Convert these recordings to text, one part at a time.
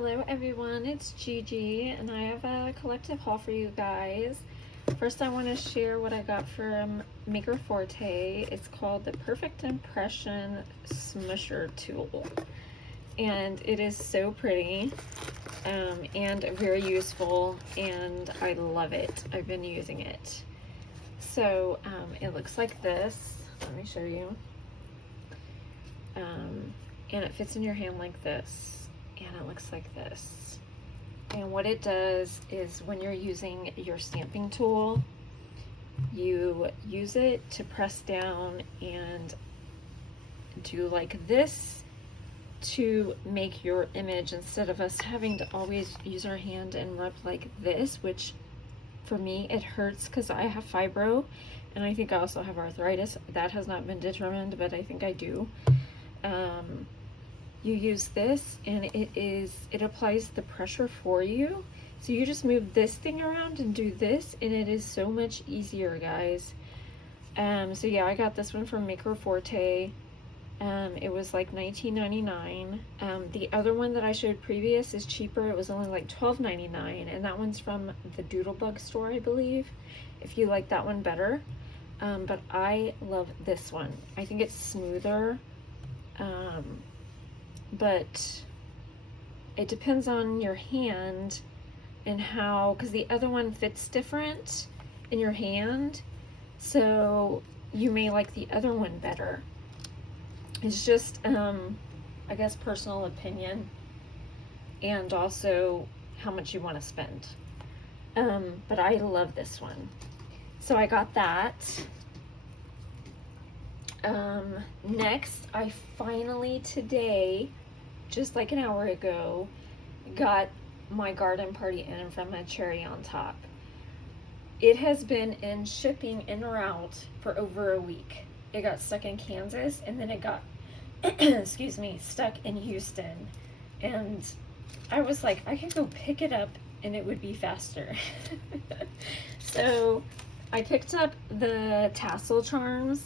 Hello everyone, it's Gigi and I have a collective haul for you guys. First I want to share what I got from Maker Forte. It's called the Perfect Impression Smusher Tool. And it is so pretty and very useful, and I love it. I've been using it. So it looks like this. Let me show you. And it fits in your hand like this. And it looks like this. And what it does is when you're using your stamping tool, you use it to press down and do like this to make your image, instead of us having to always use our hand and rub like this, which for me it hurts because I have fibro and I think I also have arthritis. That has not been determined, but I think I do. You use this and it applies the pressure for you. So you just move this thing around and do this, and it is so much easier, guys. So yeah, I got this one from Maker Forte. It was like $19.99. The other one that I showed previous is cheaper. It was only like $12.99, and that one's from the Doodlebug store, I believe, if you like that one better. But I love this one. I think it's smoother. But it depends on your hand and how, because the other one fits different in your hand, so you may like the other one better. It's just I guess personal opinion, and also how much you want to spend. But I love this one, so I got that. Next, I finally today, just like an hour ago, got my garden party in from a cherry on top. It has been in shipping en route for over a week. It got stuck in Kansas, and then it got excuse me, stuck in Houston, and I was like, I could go pick it up and it would be faster. So I picked up the tassel charms.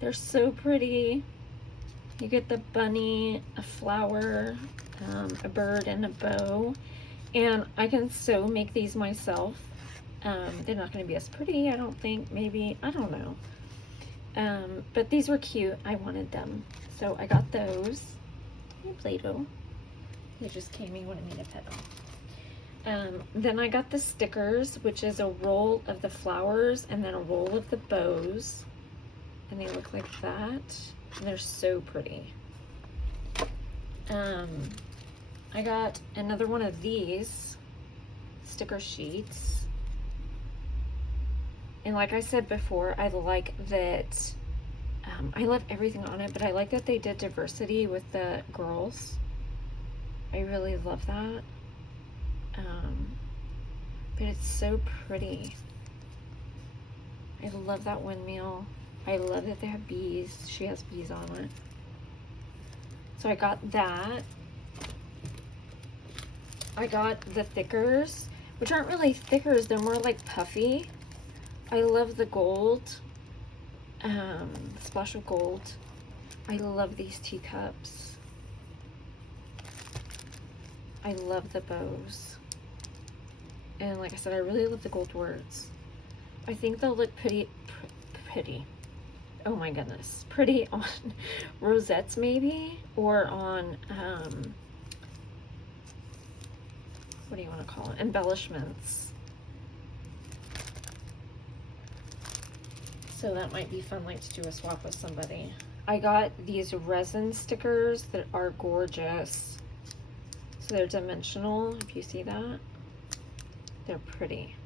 They're so pretty. You get the bunny, a flower, a bird, and a bow. And I can so make these myself. They're not going to be as pretty, I don't think. Maybe, I don't know. But these were cute. I wanted them. So I got those. Hey, Play-Doh. They just came. He wanted me to pet them. Then I got the stickers, which is a roll of the flowers and then a roll of the bows. And they look like that, and they're so pretty. I got another one of these sticker sheets, and like I said before, I like that I love everything on it, but I like that they did diversity with the girls. I really love that. But it's so pretty. I love that windmill. I love that they have bees. She has bees on it. So I got that. I got the thickers, which aren't really thickers. They're more like puffy. I love the gold. Splash of gold. I love these teacups. I love the bows. And like I said, I really love the gold words. I think they'll look pretty. Oh my goodness, pretty on rosettes maybe, or on what do you want to call it, embellishments. So that might be fun, like to do a swap with somebody. I got these resin stickers that are gorgeous. So they're dimensional, if you see that. They're pretty.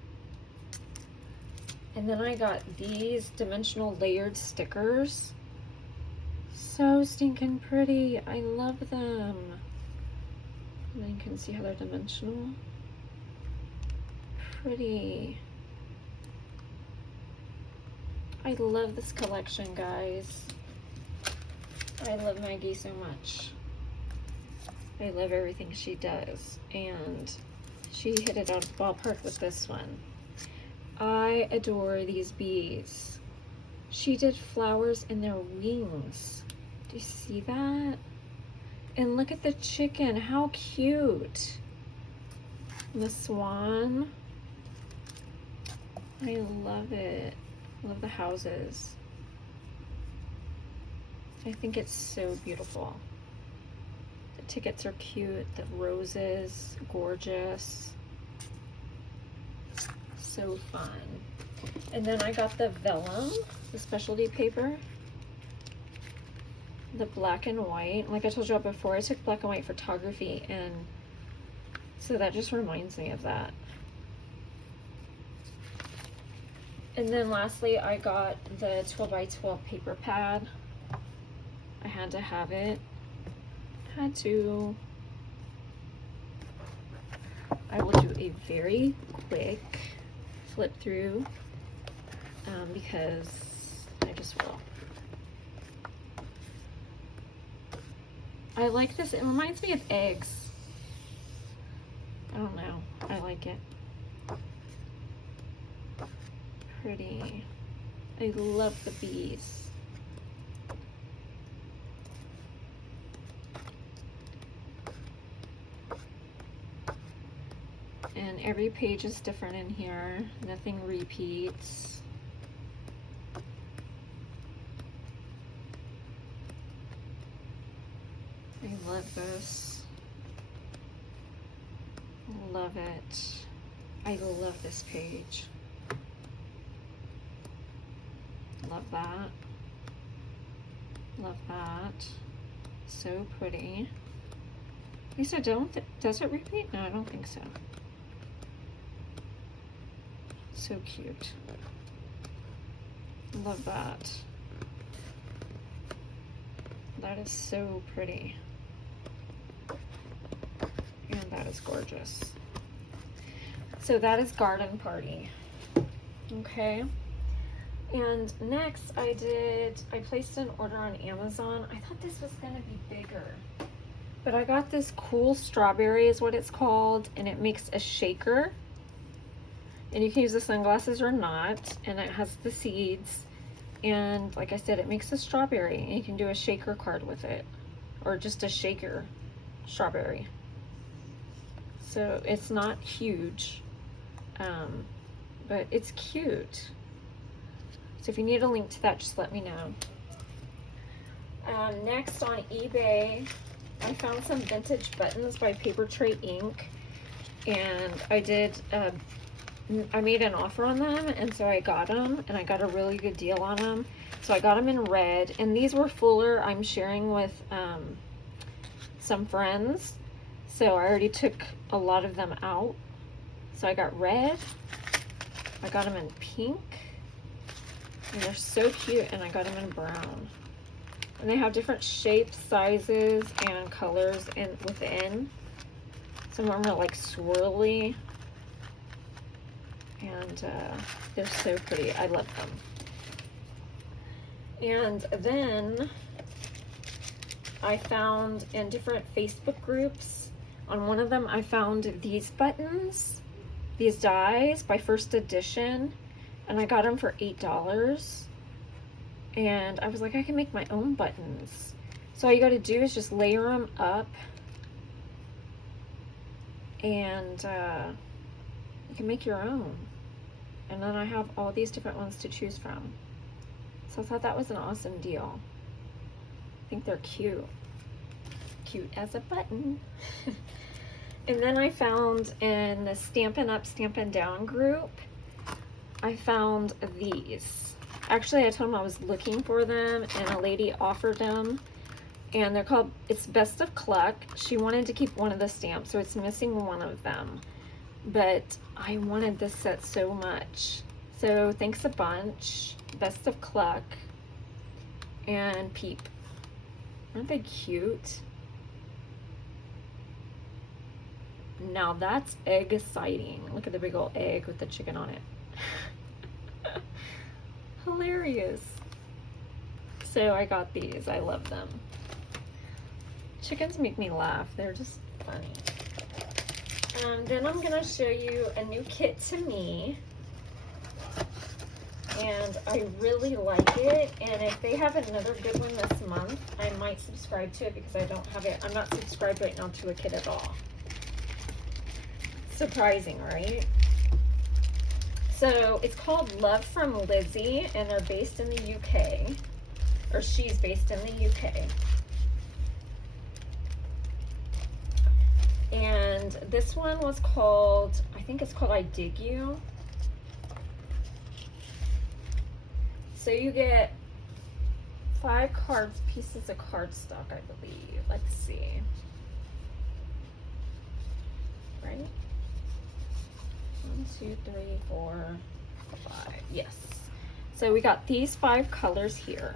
And then I got these dimensional layered stickers. So stinking pretty. I love them. And then you can see how they're dimensional. Pretty. I love this collection, guys. I love Maggie so much. I love everything she does. And she hit it out of the ballpark with this one. I adore these bees. She did flowers in their wings. Do you see that? And look at the chicken, how cute. The swan. I love it. Love the houses. I think it's so beautiful. The tickets are cute, the roses, gorgeous. So fun. And then I got the vellum, the specialty paper. The black and white. Like I told you before, I took black and white photography, and so that just reminds me of that. And then lastly, I got the 12 by 12 paper pad. I had to have it. Had to. I will do a very quick flip through because I just will. I like this. It reminds me of eggs. I don't know. I like it. Pretty. I love the bees. And every page is different in here. Nothing repeats. I love this. Love it. I love this page. Love that. Love that. So pretty. At least I don't. Does it repeat? No, I don't think so. So cute. Love that. That is so pretty. And that is gorgeous. So that is Garden Party. Okay. And next I placed an order on Amazon. I thought this was gonna be bigger, but I got this cool strawberry is what it's called, and it makes a shaker. And you can use the sunglasses or not, and it has the seeds. And like I said, it makes a strawberry, and you can do a shaker card with it, or just a shaker strawberry. So it's not huge, but it's cute. So if you need a link to that, just let me know. Next on eBay, I found some vintage buttons by Paper Tray Ink, and I made an offer on them, and so I got them, and I got a really good deal on them. So I got them in red, and these were fuller. I'm sharing with some friends, so I already took a lot of them out. So I got red, I got them in pink, and they're so cute, and I got them in brown. And they have different shapes, sizes, and colors within. Some of them are like swirly. And they're so pretty. I love them. And then I found in different Facebook groups, on one of them I found these buttons, these dies by First Edition, and I got them for $8. And I was like, I can make my own buttons. So all you got to do is just layer them up, and you can make your own. And then I have all these different ones to choose from. So I thought that was an awesome deal. I think they're cute. Cute as a button. And then I found in the Stampin' Up, Stampin' Down group, I found these. Actually, I told them I was looking for them, and a lady offered them. And they're called, it's Best of Cluck. She wanted to keep one of the stamps, so it's missing one of them. But I wanted this set so much. So thanks a bunch. Best of Cluck and Peep. Aren't they cute? Now that's exciting. Look at the big old egg with the chicken on it. Hilarious. So I got these. I love them. Chickens make me laugh. They're just funny. Then I'm going to show you a new kit to me. and I really like it. And if they have another good one this month, I might subscribe to it because I don't have it. I'm not subscribed right now to a kit at all. Surprising, right? So it's called Love from Lizi, and they're based in the UK, or she's based in the UK. And this one was called, I think it's called I Dig You. So you get 5 pieces of cardstock, I believe. Let's see. Right? 1, 2, 3, 4, 5. Yes. So we got these 5 colors here.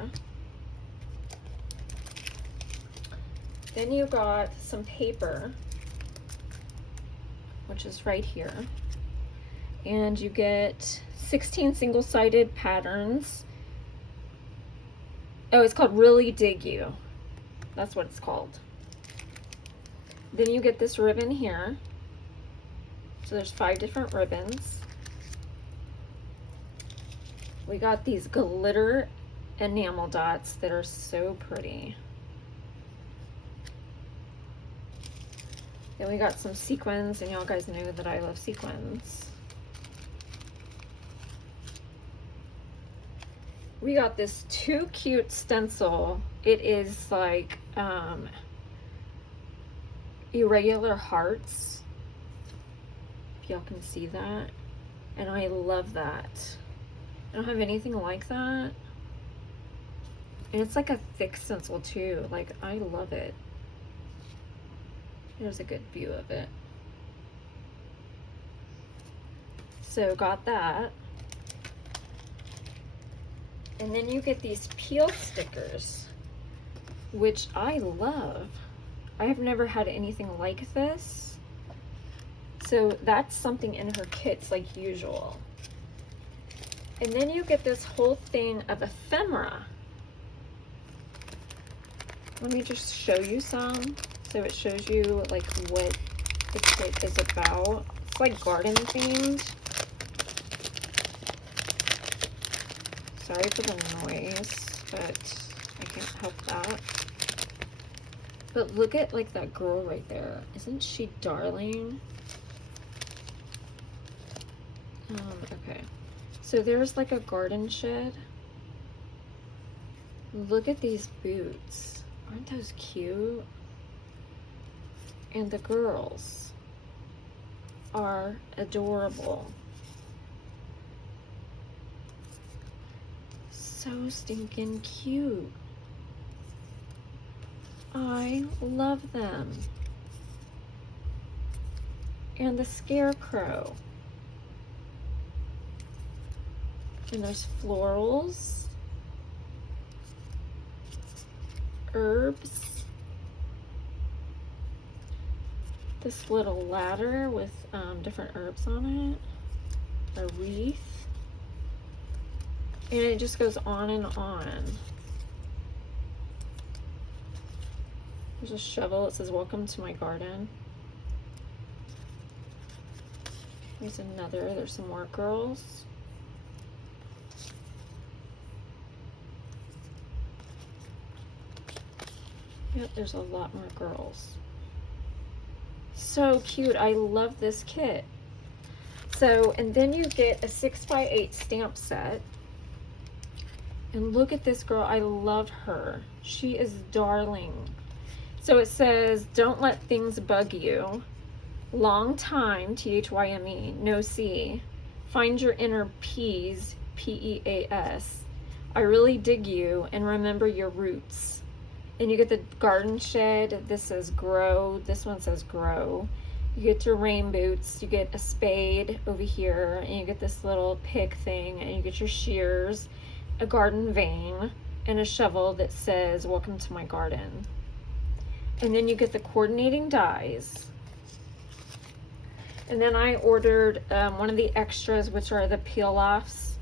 Then you got some paper, which is right here. And you get 16 single-sided patterns. Oh, it's called Really Dig You. That's what it's called. Then you get this ribbon here. So there's 5 different ribbons. We got these glitter enamel dots that are so pretty. Then we got some sequins, and y'all guys know that I love sequins. We got this too cute stencil. It is like irregular hearts, if y'all can see that, and I love that. I don't have anything like that, and it's like a thick stencil too. Like, I love it. Here's a good view of it. So got that. And then you get these peel stickers, which I love. I have never had anything like this. So that's something in her kits like usual. And then you get this whole thing of ephemera. Let me just show you some. So it shows you like what the kit is about. It's like garden themed. Sorry for the noise, but I can't help that. But look at like that girl right there. Isn't she darling? Okay. So there's like a garden shed. Look at these boots. Aren't those cute? And the girls are adorable. So stinking cute. I love them. And the scarecrow. And there's florals, herbs, this little ladder with different herbs on it, a wreath, and it just goes on and on. There's a shovel. It says, "Welcome to my garden." Here's another. There's some more girls. Yep, there's a lot more girls. So cute. I love this kit. So, and then you get a 6x8 stamp set. And look at this girl. I love her. She is darling. So it says, "Don't let things bug you. Long time, THYME, no C. Find your inner P's, PEAS. I really dig you and remember your roots." And you get the garden shed. This says grow. This one says grow. You get your rain boots. You get a spade over here. And you get this little pick thing. And you get your shears, a garden vane, and a shovel that says, "Welcome to my garden." And then you get the coordinating dies. And then I ordered one of the extras, which are the peel-offs.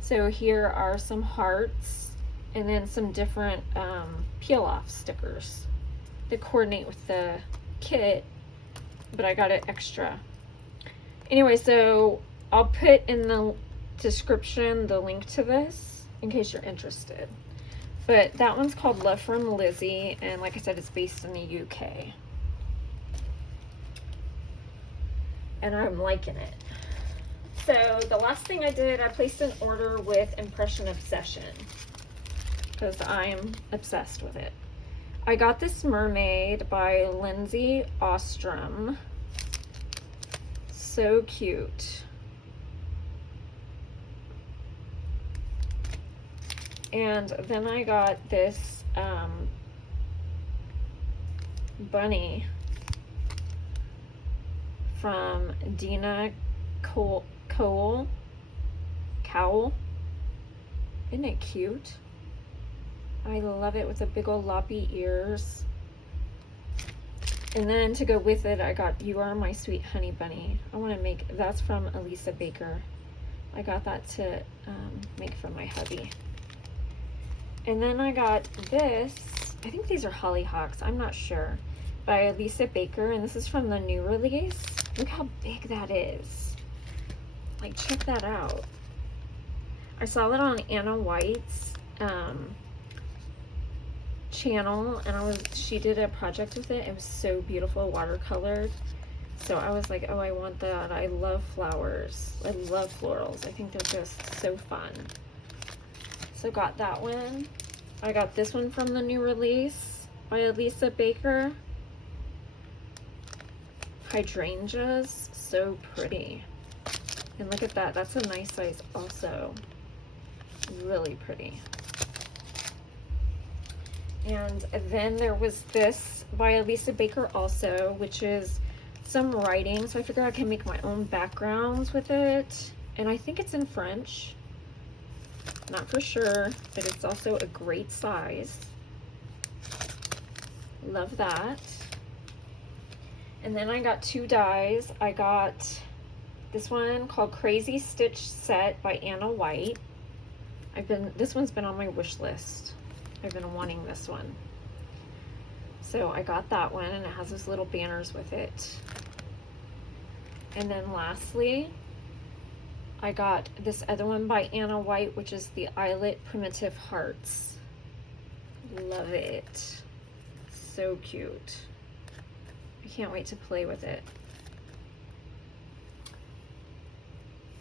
So here are some hearts. And then some different peel-off stickers that coordinate with the kit, but I got it extra. Anyway, so I'll put in the description the link to this in case you're interested. But that one's called Love from Lizi, and like I said, it's based in the UK. And I'm liking it. So the last thing I did, I placed an order with Impression Obsession because I'm obsessed with it. I got this mermaid by Lindsay Ostrom. So cute. And then I got this bunny from Dina Cowell. Isn't it cute? I love it with the big old loppy ears. And then to go with it, I got You Are My Sweet Honey Bunny. I want to make, that's from Elisa Baker. I got that to make for my hubby. And then I got this, I think these are hollyhocks, I'm not sure, by Elisa Baker, and this is from the new release. Look how big that is. Like, check that out. I saw it on Anna White's channel, and she did a project with it. It was so beautiful, watercolored. So I was like, oh, I want that. I love flowers. I love florals. I think they're just so fun. So got that one. I got this one from the new release by Elisa Baker. Hydrangeas, so pretty. And look at that, that's a nice size also. Really pretty. And then there was this by Elisa Baker also, which is some writing. So I figured I can make my own backgrounds with it. And I think it's in French. Not for sure, but it's also a great size. Love that. And then I got two dies. I got this one called Crazy Stitch Set by Anna White. This one's been on my wish list. I've been wanting this one. So I got that one, and it has those little banners with it. And then lastly, I got this other one by Anna White, which is the Eyelet Primitive Hearts. Love it. So cute. I can't wait to play with it.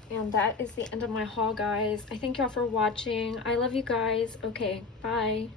And that is the end of my haul, guys. I thank y'all for watching. I love you guys. Okay, bye.